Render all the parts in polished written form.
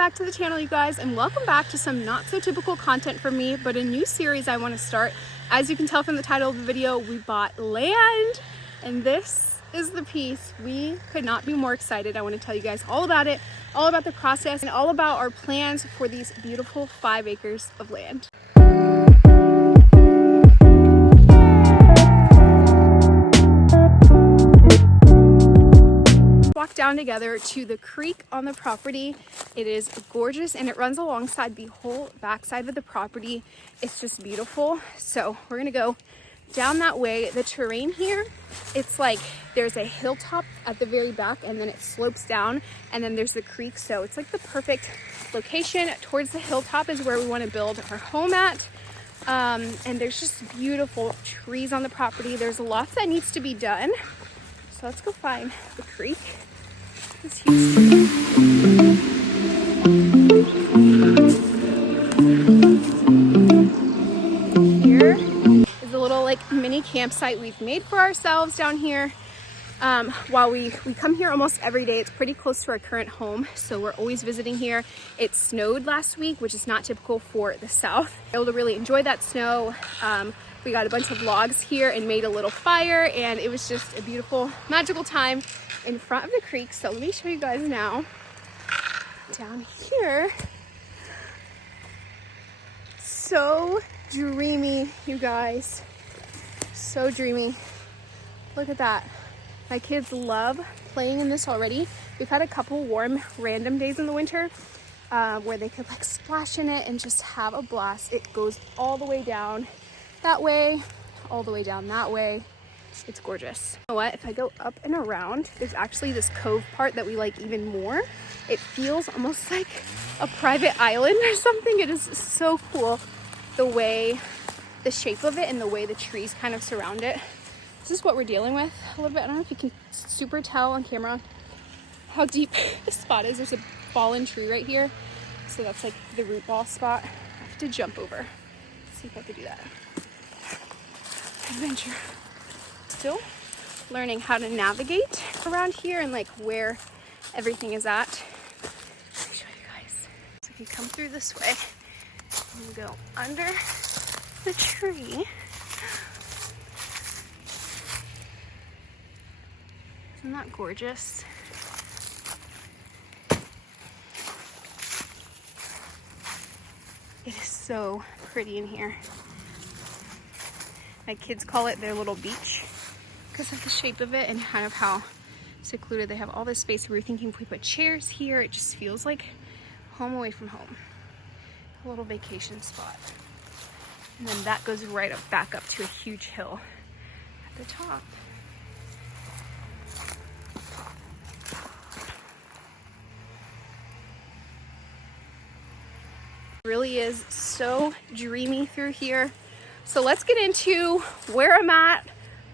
back to the channel, you guys, and welcome back to some not so typical content for me, but a new series I want to start. As you can tell from the title of the video, we bought land, and this is the piece. We could not be more excited. I want to tell you guys all about it, all about the process, and all about our plans for these beautiful 5 acres of land. Walk down together to the creek on the property. It is gorgeous and it runs alongside the whole backside of the property. It's just beautiful. So we're gonna go down that way. The terrain here, it's like there's a hilltop at the very back and then it slopes down and then there's the creek. So it's like the perfect location. Towards the hilltop is where we want to build our home at. And there's just beautiful trees on the property. There's a lot that needs to be done. So let's go find the creek. This huge tree. Here is a little like mini campsite we've made for ourselves down here. While we come here almost every day. It's pretty close to our current home, so we're always visiting here. It snowed last week, which is not typical for the south. Able to really enjoy that snow. We got a bunch of logs here and made a little fire, and it was just a beautiful, magical time in front of the creek. So let me show you guys now. Down here, so dreamy, you guys. So dreamy. Look at that. My kids love playing in this already. We've had a couple warm, random days in the winter where they could like splash in it and just have a blast. It goes all the way down that way, all the way down that way. It's gorgeous. You know what? If I go up and around, there's actually this cove part that we like even more. It feels almost like a private island or something. It is so cool the way, the shape of it and the way the trees kind of surround it. This is what we're dealing with a little bit. I don't know if you can super tell on camera how deep this spot is. There's a fallen tree right here. So that's like the root ball spot. I have to jump over. Let's see if I can do that. Adventure. Still learning how to navigate around here and like where everything is at. Let me show you guys. So if you come through this way, you go under the tree. Isn't that gorgeous? It is so pretty in here. My kids call it their little beach because of the shape of it and kind of how secluded they have all this space. We were thinking if we put chairs here, it just feels like home away from home. A little vacation spot. And then that goes right up, back up to a huge hill at the top. It really is so dreamy through here. So let's get into where I'm at,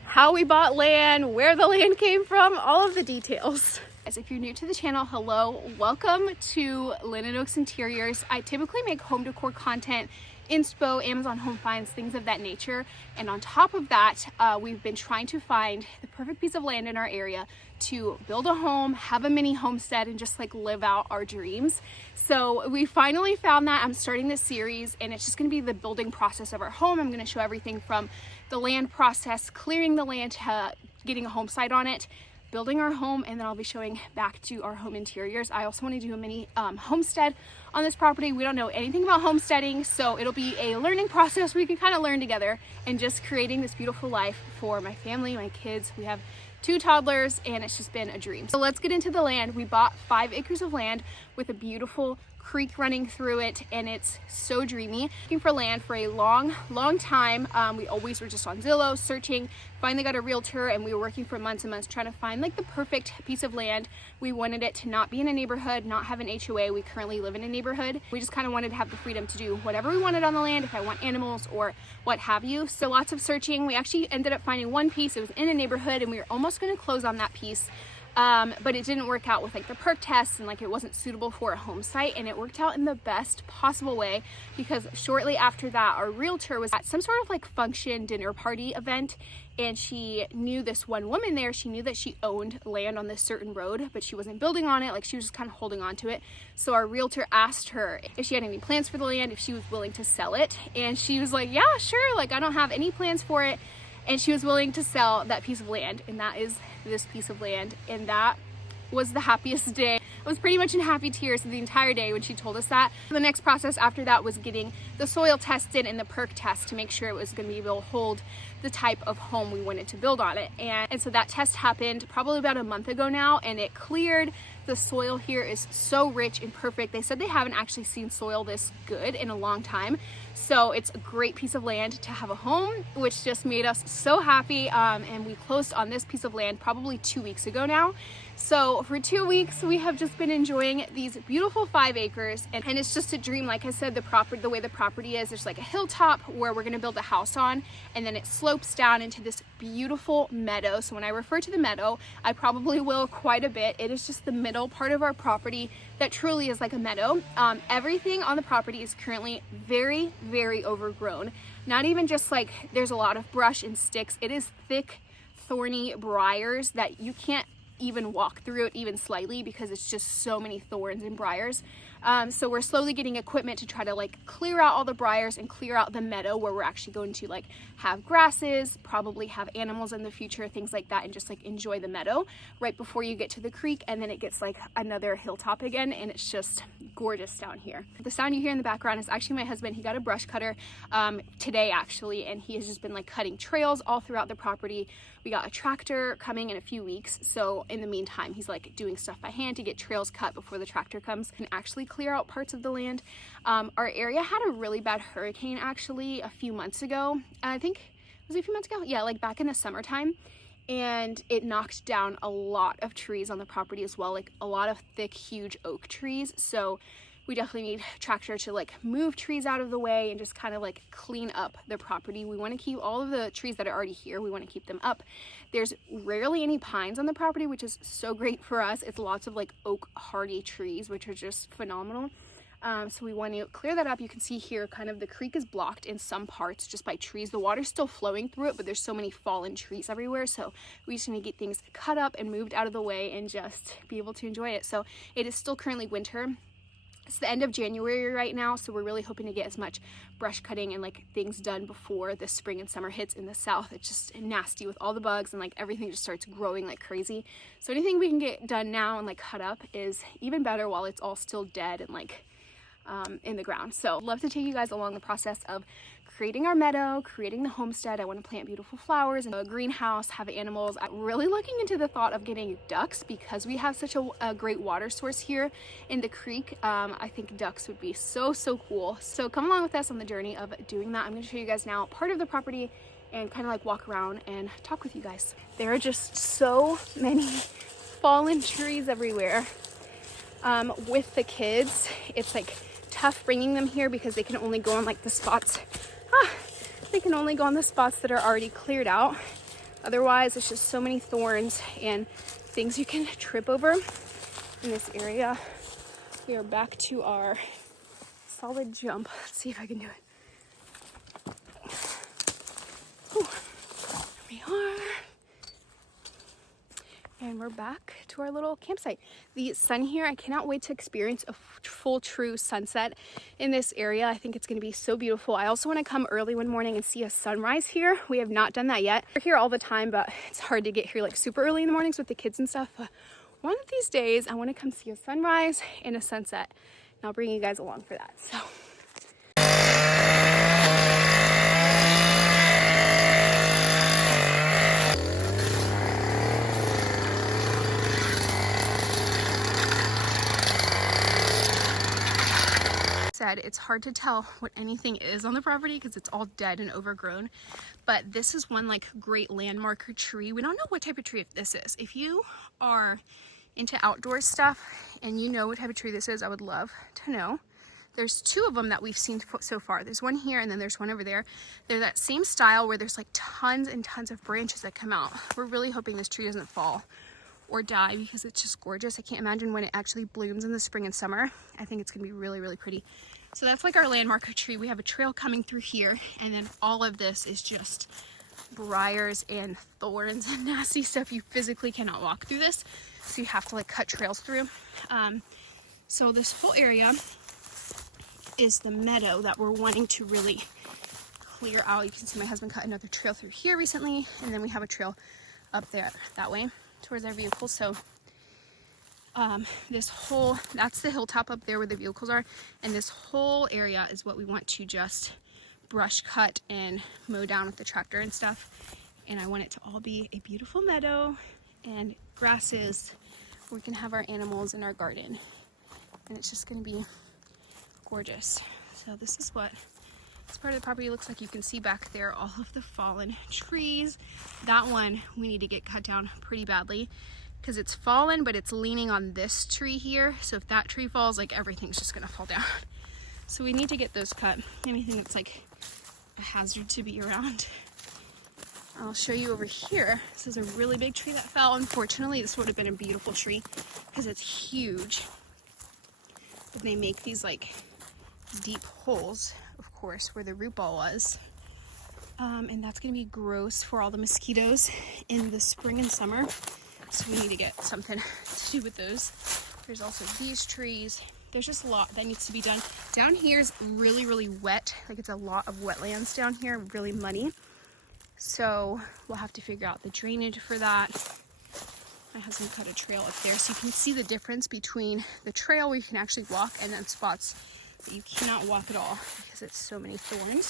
how we bought land, where the land came from, all of the details. Guys, if you're new to the channel, hello, welcome to Linen Oaks Interiors. I typically make home decor content, inspo, Amazon home finds, things of that nature. And on top of that, we've been trying to find the perfect piece of land in our area to build a home, have a mini homestead, and just like live out our dreams. So we finally found that. I'm starting this series and it's just gonna be the building process of our home. I'm gonna show everything from the land process, clearing the land to getting a home site on it, building our home, and then I'll be showing back to our home interiors. I also want to do a mini homestead on this property. We don't know anything about homesteading, so it'll be a learning process. We can kind of learn together and just creating this beautiful life for my family, my kids. We have 2 toddlers and it's just been a dream. So let's get into the land. We bought 5 acres of land with a beautiful creek running through it, and it's so dreamy. Looking for land for a long time. We always were just on Zillow searching, finally got a realtor, and we were working for months and months trying to find like the perfect piece of land. We wanted it to not be in a neighborhood, not have an HOA. We currently live in a neighborhood. We just kind of wanted to have the freedom to do whatever we wanted on the land, if I want animals or what have you. So lots of searching. We actually ended up finding one piece. It was in a neighborhood and we were almost going to close on that piece. but it didn't work out with like the perk test, and like it wasn't suitable for a home site. And it worked out in the best possible way, because shortly after that, our realtor was at some sort of like function dinner party event, and she knew this one woman there. She knew that she owned land on this certain road, but she wasn't building on it. Like she was just kind of holding on to it. So our realtor asked her if she had any plans for the land, if she was willing to sell it. And she was like, yeah, sure. Like I don't have any plans for it. And she was willing to sell that piece of land. And that is this piece of land. And that was the happiest day. I was pretty much in happy tears the entire day when she told us that. The next process after that was getting the soil tested and the perk test to make sure it was going to be able to hold the type of home we wanted to build on it. And so that test happened probably about a month ago now, and it cleared. The soil here is so rich and perfect. They said they haven't actually seen soil this good in a long time. So it's a great piece of land to have a home, which just made us so happy. And we closed on this piece of land probably 2 weeks ago now. So for 2 weeks, we have just been enjoying these beautiful 5 acres, and it's just a dream. Like I said, the way the property is, there's like a hilltop where we're gonna build a house on, and then it slopes down into this beautiful meadow. So when I refer to the meadow, I probably will quite a bit. It is just the middle part of our property that truly is like a meadow. Everything on the property is currently very, very overgrown. Not even just like there's a lot of brush and sticks. It is thick, thorny briars that you can't even walk through it even slightly, because it's just so many thorns and briars. So we're slowly getting equipment to try to like clear out all the briars and clear out the meadow, where we're actually going to like have grasses, probably have animals in the future, things like that, and just like enjoy the meadow right before you get to the creek. And then it gets like another hilltop again, and it's just gorgeous down here. The sound you hear in the background is actually my husband. He got a brush cutter today actually, and he has just been like cutting trails all throughout the property. We got a tractor coming in a few weeks, so in the meantime he's like doing stuff by hand to get trails cut before the tractor comes and actually clear out parts of the land. Our area had a really bad hurricane actually a few months ago. I think, was it a few months ago? Yeah, like back in the summertime. And it knocked down a lot of trees on the property as well, like a lot of thick, huge oak trees. So we definitely need a tractor to like move trees out of the way and just kind of like clean up the property. We want to keep all of the trees that are already here. We want to keep them up. There's rarely any pines on the property, which is so great for us. It's lots of like oak hardy trees, which are just phenomenal. So we want to clear that up. You can see here kind of the creek is blocked in some parts just by trees. The water's still flowing through it, but there's so many fallen trees everywhere. So we just need to get things cut up and moved out of the way and just be able to enjoy it. So it is still currently winter. It's the end of January right now, so we're really hoping to get as much brush cutting and like things done before the spring and summer hits in the south. It's just nasty with all the bugs, and like everything just starts growing like crazy. So anything we can get done now and like cut up is even better while it's all still dead and like in the ground. So I'd love to take you guys along the process of creating our meadow, creating the homestead. I want to plant beautiful flowers and a greenhouse, have animals. I'm really looking into the thought of getting ducks, because we have such a great water source here in the creek. I think ducks would be so cool. So come along with us on the journey of doing that. I'm going to show you guys now part of the property and kind of like walk around and talk with you guys. There are just so many fallen trees everywhere. With the kids, it's like tough bringing them here because they can only go on like the spots. They can only go on the spots that are already cleared out. Otherwise, it's just so many thorns and things you can trip over in this area. We are back to our solid jump. Let's see if I can do it. Whew. There we are. And we're back to our little campsite. The sun here, I cannot wait to experience a full true sunset in this area. I think it's going to be so beautiful. I also want to come early one morning and see a sunrise here. We have not done that yet. We're here all the time, but it's hard to get here like super early in the mornings with the kids and stuff. But one of these days, I want to come see a sunrise and a sunset, and I'll bring you guys along for that. So. Said it's hard to tell what anything is on the property because it's all dead and overgrown, but this is one like great landmark tree. We don't know what type of tree this is. If you are into outdoor stuff and you know what type of tree this is, I would love to know. There's 2 of them that we've seen so far. There's one here and then there's one over there. They're that same style where there's like tons and tons of branches that come out. We're really hoping this tree doesn't fall or die because it's just gorgeous. I can't imagine when it actually blooms in the spring and summer. I think it's gonna be really, really pretty. So that's like our landmarker tree. We have a trail coming through here, and then all of this is just briars and thorns and nasty stuff. You physically cannot walk through this, so you have to like cut trails through. So this whole area is the meadow that we're wanting to really clear out. You can see my husband cut another trail through here recently, and then we have a trail up there that way towards our vehicles. So this whole, that's the hilltop up there where the vehicles are, and this whole area is what we want to just brush cut and mow down with the tractor and stuff. And I want it to all be a beautiful meadow and grasses where we can have our animals in our garden, and it's just going to be gorgeous. So this is what this part of the property looks like. You can see back there all of the fallen trees. That one we need to get cut down pretty badly because it's fallen, but it's leaning on this tree here. So if that tree falls, like everything's just gonna fall down. So we need to get those cut. Anything that's like a hazard to be around. I'll show you over here. This is a really big tree that fell. Unfortunately, this would have been a beautiful tree because it's huge. But they make these like deep holes, of course, where the root ball was. And that's gonna be gross for all the mosquitoes in the spring and summer. So we need to get something to do with those. There's also these trees. There's just a lot that needs to be done. Down here is really, really wet. Like it's a lot of wetlands down here, really muddy. So we'll have to figure out the drainage for that. My husband cut a trail up there, so you can see the difference between the trail where you can actually walk and then spots that you cannot walk at all because it's so many thorns.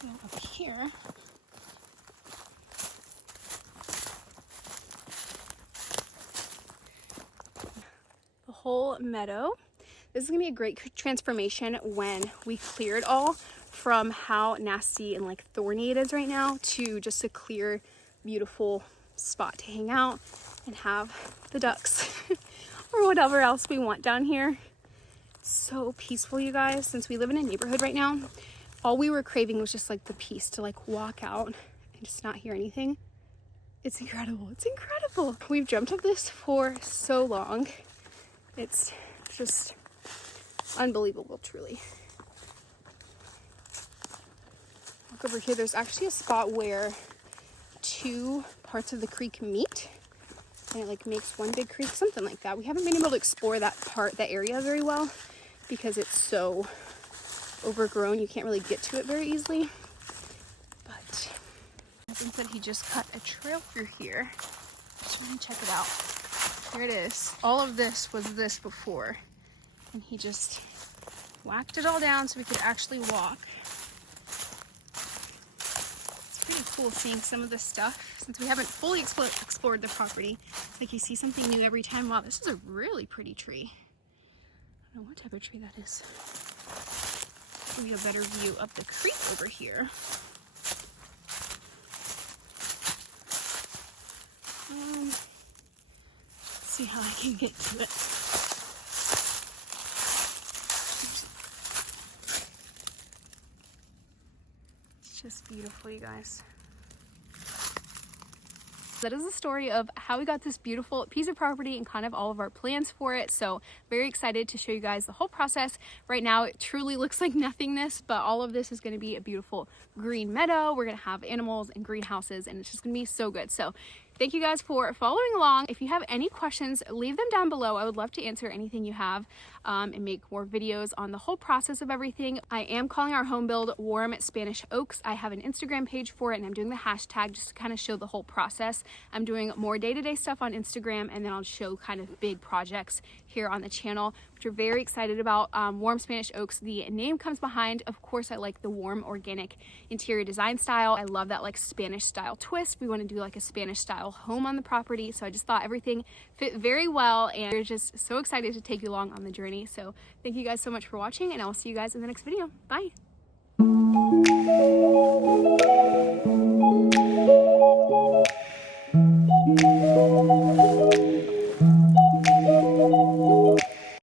So up here, the whole meadow. This is gonna be a great transformation when we clear it all from how nasty and like thorny it is right now to just a clear, beautiful spot to hang out and have the ducks or whatever else we want down here. So peaceful, you guys. Since we live in a neighborhood right now, all we were craving was just like the peace to like walk out and just not hear anything. It's incredible. It's incredible. We've dreamt of this for so long. It's just unbelievable, truly. Look over here. There's actually a spot where two parts of the creek meet, and it like makes one big creek, something like that. We haven't been able to explore that area very well because it's so overgrown. You can't really get to it very easily. But I think that he just cut a trail through here. Just want to check it out. Here it is. All of this was this before, and he just whacked it all down so we could actually walk. It's pretty cool seeing some of this stuff since we haven't fully explored the property. It's like you see something new every time. Wow, this is a really pretty tree. I don't know what type of tree that is. Give you a better view of the creek over here. Let's see how I can get to it. It's just beautiful, you guys. That is the story of how we got this beautiful piece of property and kind of all of our plans for it. So very excited to show you guys the whole process. Right now it truly looks like nothingness, but all of this is going to be a beautiful green meadow. We're going to have animals and greenhouses, and it's just going to be so good. So thank you guys for following along. If you have any questions, leave them down below. I would love to answer anything you have and make more videos on the whole process of everything. I am calling our home build Warm Spanish Oaks. I have an Instagram page for it, and I'm doing the hashtag just to kind of show the whole process. I'm doing more day-to-day stuff on Instagram, and then I'll show kind of big projects here on the channel, which we're very excited about. Warm Spanish Oaks, the name comes behind, of course, I like the warm organic interior design style. I love that like Spanish style twist. We want to do like a Spanish style home on the property, so I just thought everything fit very well, and we're just so excited to take you along on the journey. So thank you guys so much for watching, and I'll see you guys in the next video. Bye.